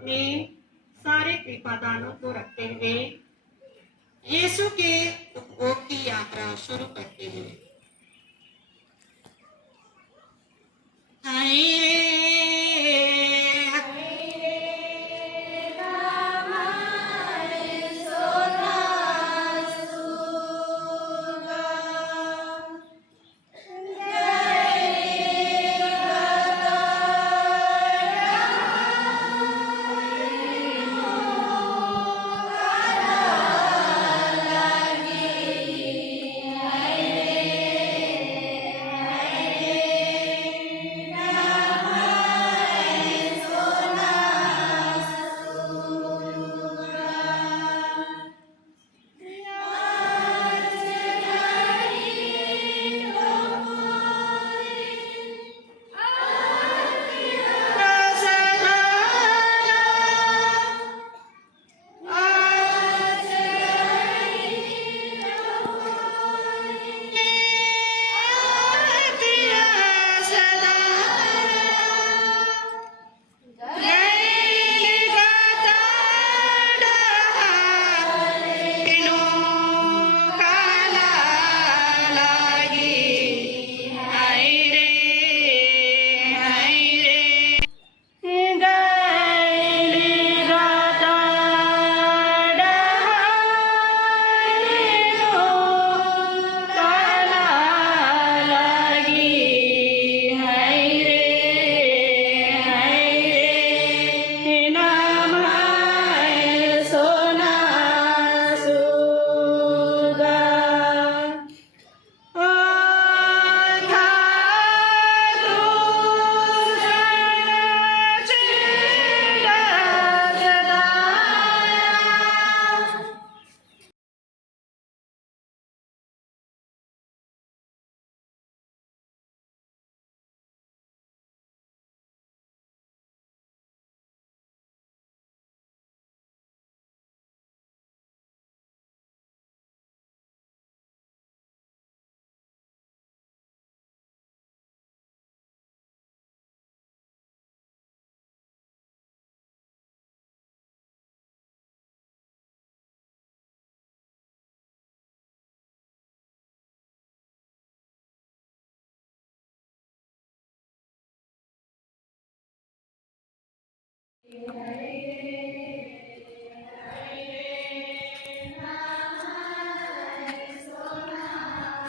में सारे कृपादानों को रखते हुए यीशु के उपभोग की यात्रा शुरू करते हैं।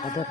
अदर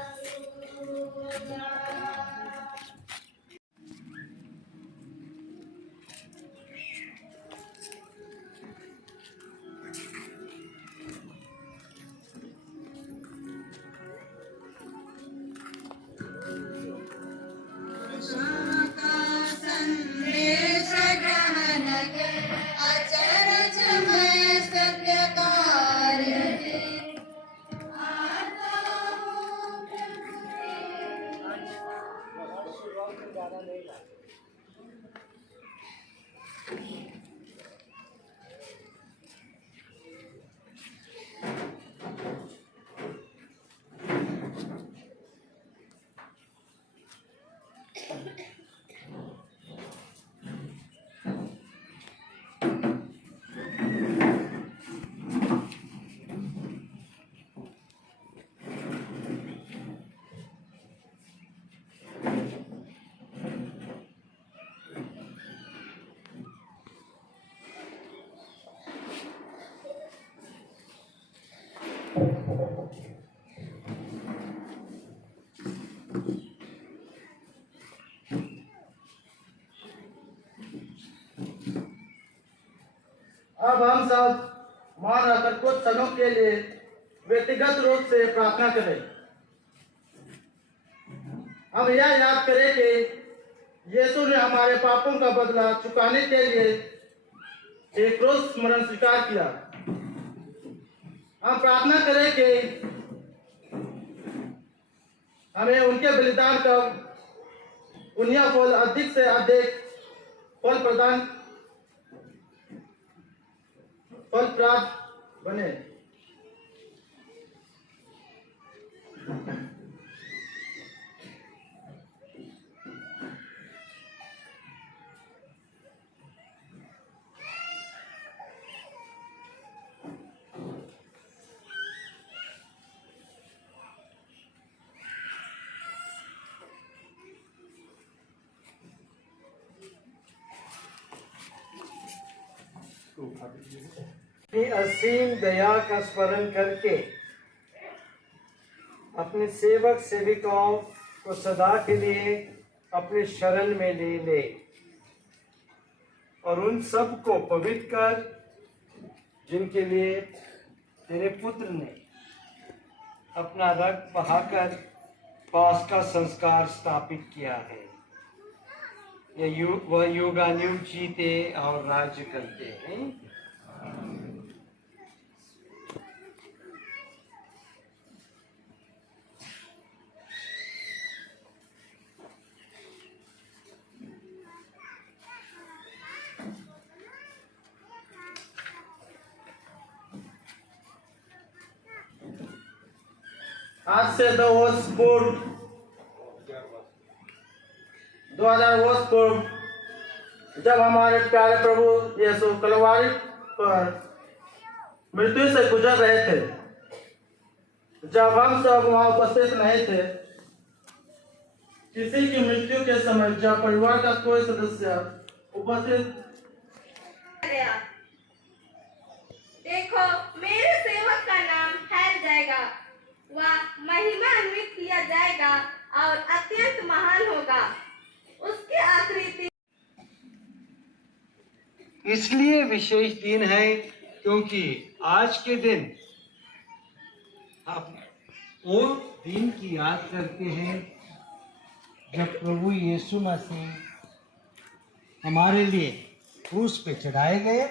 अब हम सब मान रखकर कुछ क्षणों के लिए व्यक्तिगत रूप से प्रार्थना करें। हम यह याद करें कि यीशु ने हमारे पापों का बदला चुकाने के लिए एक क्रूस मरण स्वीकार किया। हम प्रार्थना करें कि हमें उनके बलिदान का पुण्य फल अधिक से अधिक फल प्राप्त बने। अपनी असीम दया का स्मरण करके अपने सेवक सेविकाओं को सदा के लिए अपने शरण में ले ले और उन सब को पवित्र कर जिनके लिए तेरे पुत्र ने अपना रक्त बहाकर पास का संस्कार स्थापित किया है। वह युगानुयुग जीते और राज्य करते हैं। आज से 2000 वर्ष पूर्व जब हमारे प्यारे प्रभु यीशु कलवारी पर मृत्यु से गुजर रहे थे, जब हम सब वहां उपस्थित नहीं थे, किसी की मृत्यु के समय जब परिवार का कोई सदस्य उपस्थित गया, देखो मेरे सेवक का नाम फैल जाएगा, वह महिमान्वित किया जाएगा और अत्यंत महान होगा। उसके आखिरी इसलिए विशेष दिन है क्योंकि आज के दिन हम वो दिन की याद करते हैं जब प्रभु यीशु मसीह हमारे लिए क्रूस पे चढ़ाए गए,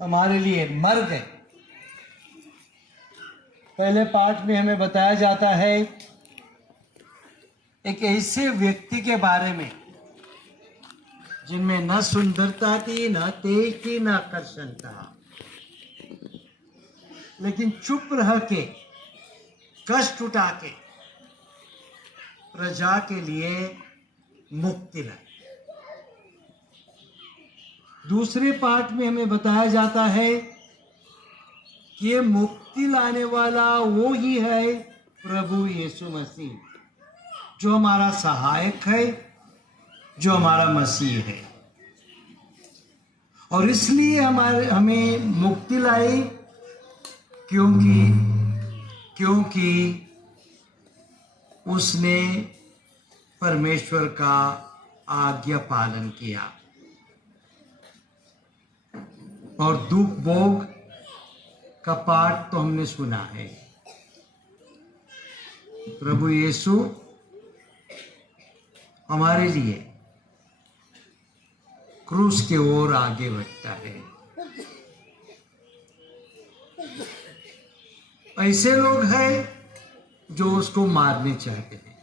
हमारे लिए मर गए। पहले पाठ में हमें बताया जाता है एक ऐसे व्यक्ति के बारे में जिनमें न सुंदरता थी, न तेज थी, न आकर्षण था, लेकिन चुप रह के कष्ट उठा के प्रजा के लिए मुक्ति लाई। दूसरे पाठ में हमें बताया जाता है कि ये मुक्ति लाने वाला वो ही है प्रभु यीशु मसीह, जो हमारा सहायक है, जो हमारा मसीह है। और इसलिए हमें मुक्ति लाई क्योंकि उसने परमेश्वर का आज्ञा पालन किया और दुख भोग का पाठ तो हमने सुना है। प्रभु यीशु हमारे लिए क्रूस के ओर आगे बढ़ता है। ऐसे लोग हैं जो उसको मारने चाहते हैं,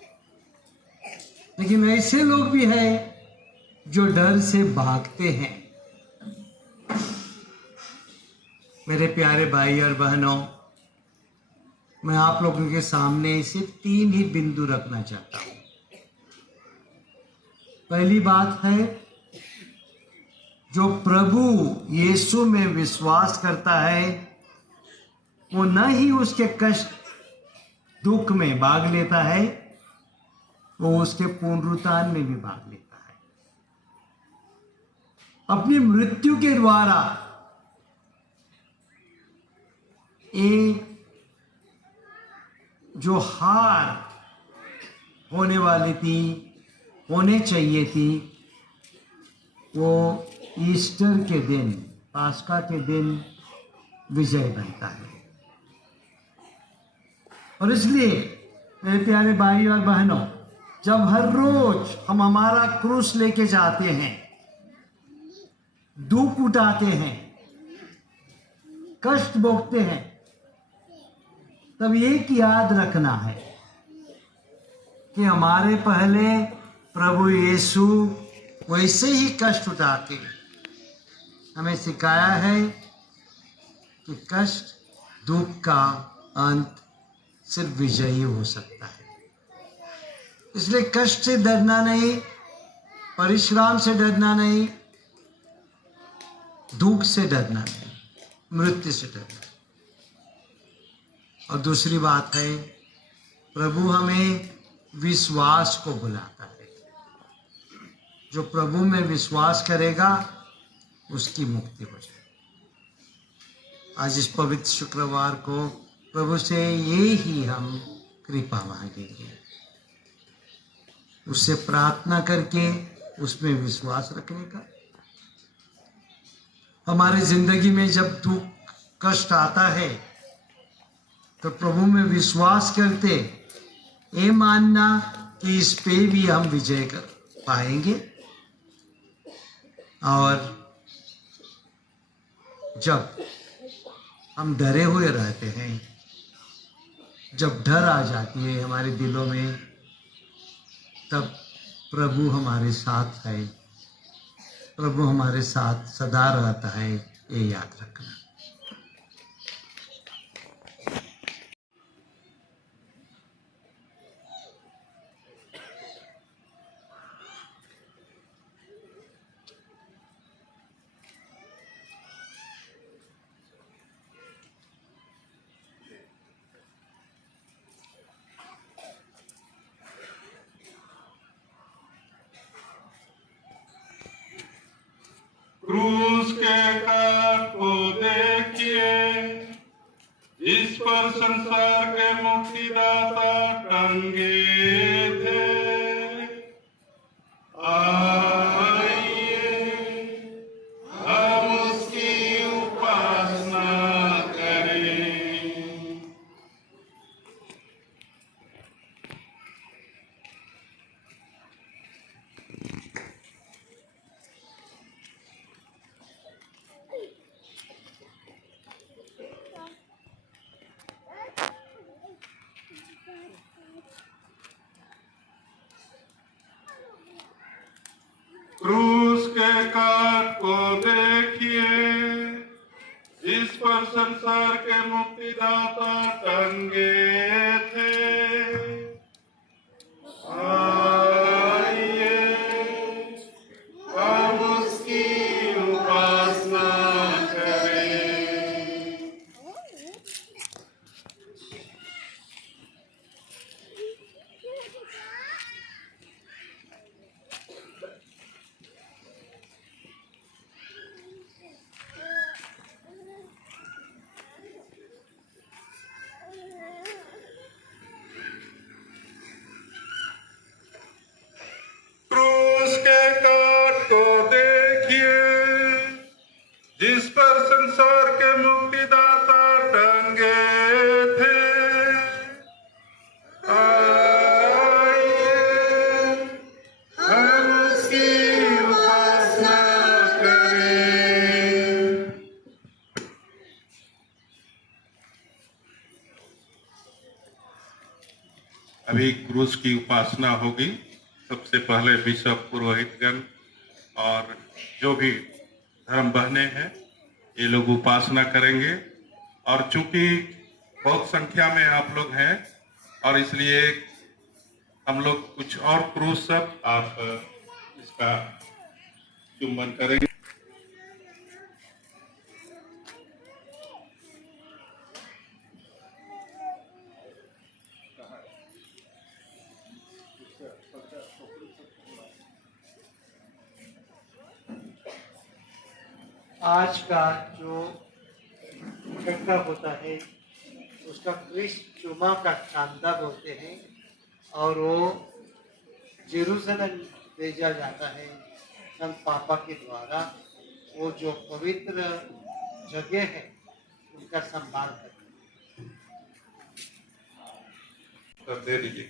लेकिन ऐसे लोग भी हैं जो डर से भागते हैं। मेरे प्यारे भाई और बहनों, मैं आप लोगों के सामने सिर्फ 3 ही बिंदु रखना चाहता हूं। पहली बात है, जो प्रभु यीशु में विश्वास करता है वो न ही उसके कष्ट दुख में भाग लेता है, वो उसके पुनरुत्थान में भी भाग लेता है। अपनी मृत्यु के द्वारा ये जो हार होने वाली थी, होने चाहिए थी, वो ईस्टर के दिन, पास्का के दिन विजय बनता है। और इसलिए मेरे प्यारे भाई और बहनों, जब हर रोज हम हमारा क्रूस लेके जाते हैं, दुख उठाते हैं, कष्ट भोगते हैं, तब एक याद रखना है कि हमारे पहले प्रभु यीशु वैसे ही कष्ट उठा के हमें सिखाया है कि कष्ट दुख का अंत सिर्फ विजयी हो सकता है। इसलिए कष्ट से डरना नहीं, परिश्रम से डरना नहीं, दुख से डरना नहीं, मृत्यु से डरना। और दूसरी बात है, प्रभु हमें विश्वास को बुलाता है। जो प्रभु में विश्वास करेगा, उसकी मुक्ति हो जाए। आज इस पवित्र शुक्रवार को प्रभु से ये ही हम कृपा मांगेंगे, उससे प्रार्थना करके उसमें विश्वास रखने का। हमारी जिंदगी में जब दुख कष्ट आता है तो प्रभु में विश्वास करते, ये मानना कि इस पे भी हम विजय कर पाएंगे। और जब हम डरे हुए रहते हैं, जब डर आ जाती है हमारे दिलों में, तब प्रभु हमारे साथ है, प्रभु हमारे साथ सदा रहता है, ये याद रखना। क्रूस के काट को देखिए, इस पर संसार के मुक्तिदाता टंगे थे। आइए हम उसकी उपासना करें। क्रूस के काट को देखिए, इस पर संसार के मुक्तिदाता टंगे थे। आइए हम उसकी उपासना करें। क्रूस के काट को देखिए, जिस पर संसार के मुक्तिदाता टंगे थे। आइए हम उसकी उपासना करें। अभी क्रूस की उपासना होगी। सबसे पहले बिशप, पुरोहितगण और जो भी धर्म बहने हैं, ये लोग उपासना करेंगे। और चूंकि बहुत संख्या में आप लोग हैं, और इसलिए हम लोग कुछ और क्रूस सब आप इसका चुंबन करेंगे। आज का जो इकट्ठा होता है उसका क्रिस्ट चुमा का चांदा बोलते हैं, और वो जेरूसलम भेजा जाता है संत पापा के द्वारा। वो जो पवित्र जगह है उनका संभाल करते हैं। दे दीजिए।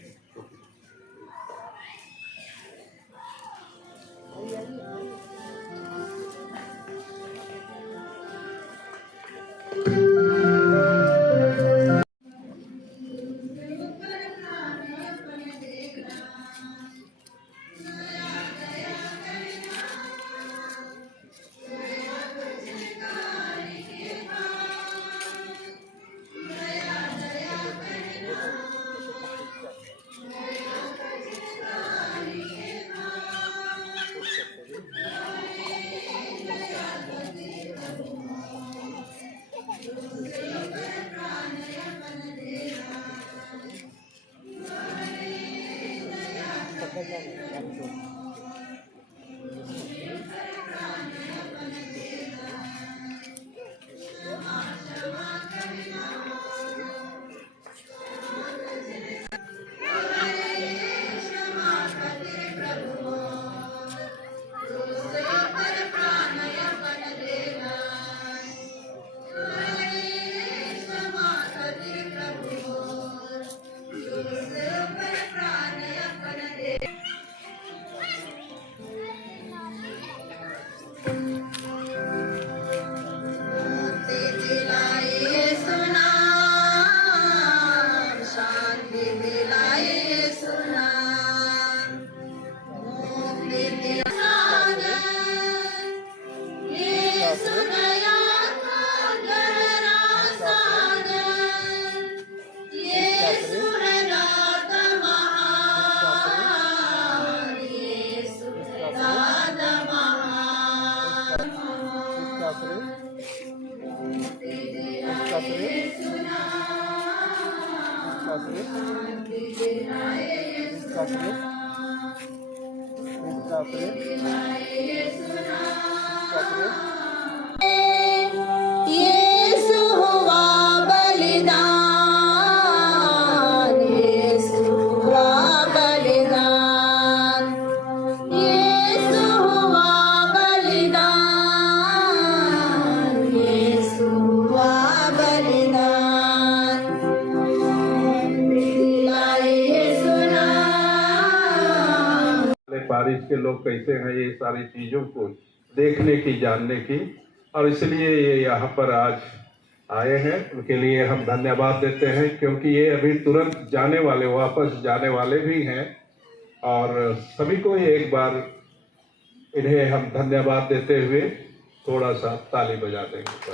गया था गहरा सागर, यीशु है दाता महान, यीशु है दाता महान। यीशु हुआ बलिदान, यीशु हुआ बलिदान, यीशु हुआ बलिदान, यीशु हुआ बलिदान। दिलाए यीशु नाम। बारिश के लोग कैसे हैं, ये सारी चीजों को देखने की, जानने की, और इसलिए ये यहाँ पर आज आए हैं। उनके लिए हम धन्यवाद देते हैं, क्योंकि ये अभी तुरंत जाने वाले, वापस जाने वाले भी हैं। और सभी को ये एक बार इन्हें हम धन्यवाद देते हुए थोड़ा सा ताली बजा देंगे।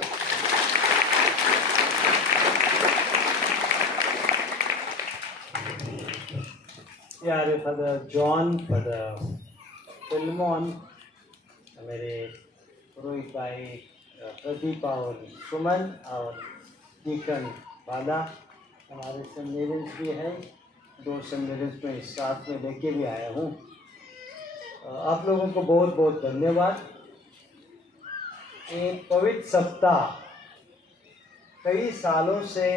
प्यारे फादर जॉन, फादर फिल्मोन, मेरे रोहित भाई प्रदीपा और सुमन, और डीकन बाला, हमारे सम्मेलन भी है। 2 सम्मेलन में साथ में लेके भी आया हूँ। आप लोगों को बहुत बहुत धन्यवाद। एक पवित्र सप्ताह कई सालों से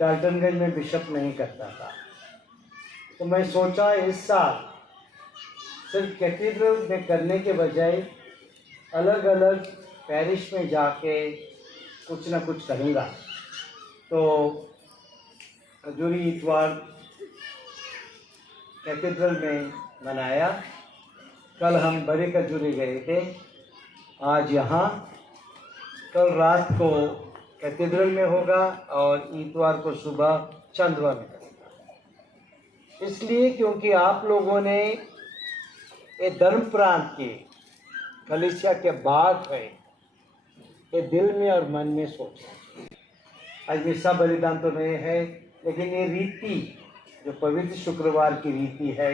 डाल्टनगंज में बिशप नहीं करता था, तो मैं सोचा इस साल सिर्फ कैथेड्रल में करने के बजाय अलग अलग पैरिश में जाके कुछ ना कुछ करूँगा। तो खजूरी इतवार कैथेड्रल में मनाया। कल हम बड़े खजूरी गए थे, आज यहाँ, कल रात को कैथेड्रल में होगा और इतवार को सुबह चंदवा में। इसलिए क्योंकि आप लोगों ने ये धर्म प्रांत के कलीसिया के बाग है, ये दिल में और मन में सोचा। आज मिसा बलिदान तो नहीं है, लेकिन ये रीति जो पवित्र शुक्रवार की रीति है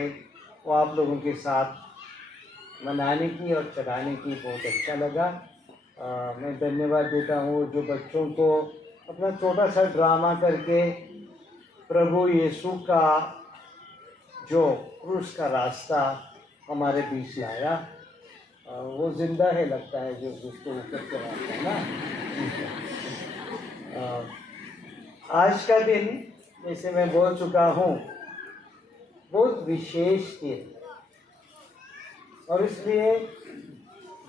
वो आप लोगों के साथ मनाने की और चढ़ाने की बहुत अच्छा लगा। मैं धन्यवाद देता हूँ जो बच्चों को अपना छोटा सा ड्रामा करके प्रभु यीशु का जो क्रूस का रास्ता हमारे बीच लाया। वो जिंदा है, लगता है, जो जिसको ऊपर चढ़ाता है ना। आज का दिन, जैसे मैं बोल चुका हूँ, बहुत विशेष दिन, और इसलिए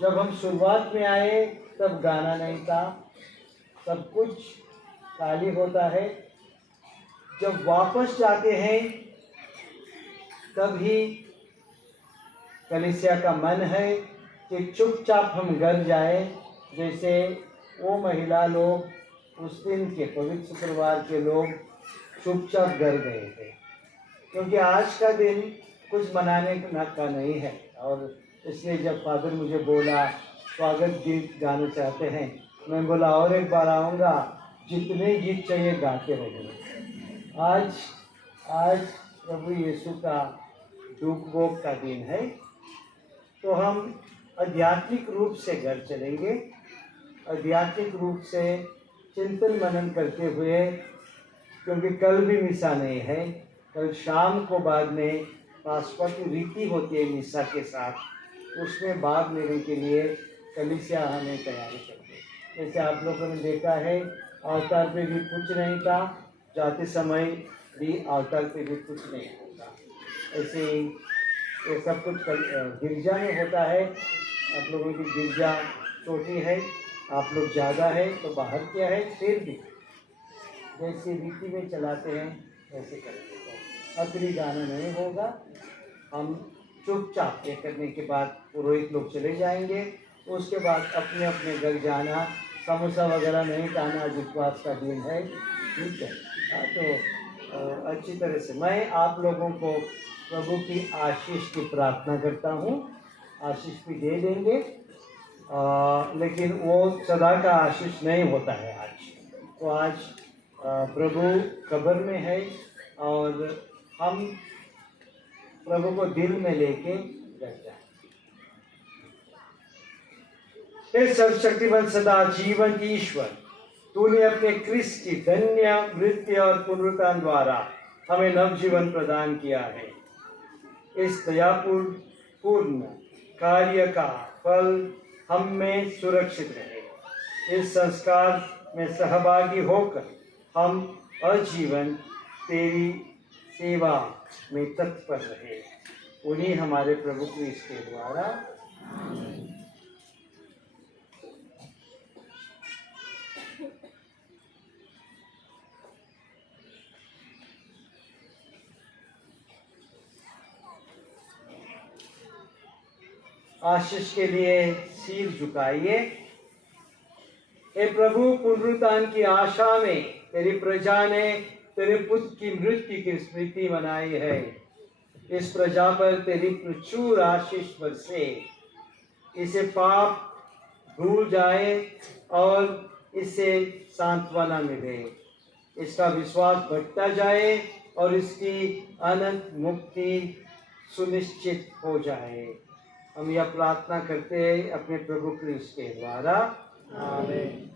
जब हम शुरुआत में आए तब गाना नहीं था, सब कुछ खाली होता है। जब वापस जाते हैं तभी कलीसिया का मन है कि चुपचाप हम घर जाएं, जैसे वो महिला लोग उस दिन के पवित्र शुक्रवार के लोग चुपचाप घर गए थे, क्योंकि आज का दिन कुछ मनाने का नहीं है। और इसलिए जब फादर मुझे बोला स्वागत गीत गाने चाहते हैं, मैं बोला और एक बार आऊँगा, जितने गीत चाहिए गाते रहेंगे। आज प्रभु यीशु का दुख भोग का दिन है, तो हम आध्यात्मिक रूप से घर चलेंगे, आध्यात्मिक रूप से चिंतन मनन करते हुए, क्योंकि कल भी मिसा नहीं है। कल शाम को बाद में पासवा की रीति होती है मिसा के साथ, उसमें भाग लेने के लिए कलीसिया हमें तैयारी करते हैं। जैसे आप लोगों ने देखा है, अवतार पे भी कुछ नहीं था, जाते समय भी अवतार पे भी कुछ नहीं होता। ऐसे ही ये सब कुछ गिरजा में होता है। आप लोगों की गिरजा छोटी है, आप लोग ज़्यादा है, तो बाहर क्या है, फिर भी जैसे रीति में चलाते हैं वैसे करेंगे। तो अगली गाना नहीं होगा, हम चुपचाप ये करने के बाद पुरोहित लोग चले जाएंगे। उसके बाद अपने अपने घर जाना, समोसा वगैरह नहीं खाना, आज उपवास का दिन है, ठीक है। तो अच्छी तरह से मैं आप लोगों को प्रभु की आशीष की प्रार्थना करता हूँ। आशीष भी दे देंगे, लेकिन वो सदा का आशीष नहीं होता है आज। तो आज प्रभु कब्र में है और हम प्रभु को दिल में लेके रहते हैं। हे सर्वशक्तिमान सदा जीवन की ईश्वर, तूने अपने क्रिस्त की धन्य मृत्यु और पुनरुत्थान द्वारा हमें नवजीवन प्रदान किया है। इस दयापूर्ण कार्य का फल हम में सुरक्षित रहे। इस संस्कार में सहभागी होकर हम आजीवन तेरी सेवा में तत्पर रहे। उन्हीं हमारे प्रभु क्रिस्त के द्वारा। आशीष के लिए सिर झुकाइए। हे प्रभु, पुनरुत्थान की आशा में तेरी प्रजा ने तेरे पुत्र की मृत्यु की स्मृति मनाई है। इस प्रजा पर तेरी प्रचुर आशीष बरसे, इसे पाप भूल जाए और इससे सांत्वना मिले। इसका विश्वास बढ़ता जाए और इसकी अनंत मुक्ति सुनिश्चित हो जाए। हम यह प्रार्थना करते हैं अपने प्रभु क्रिस्त के द्वारा। आमीन।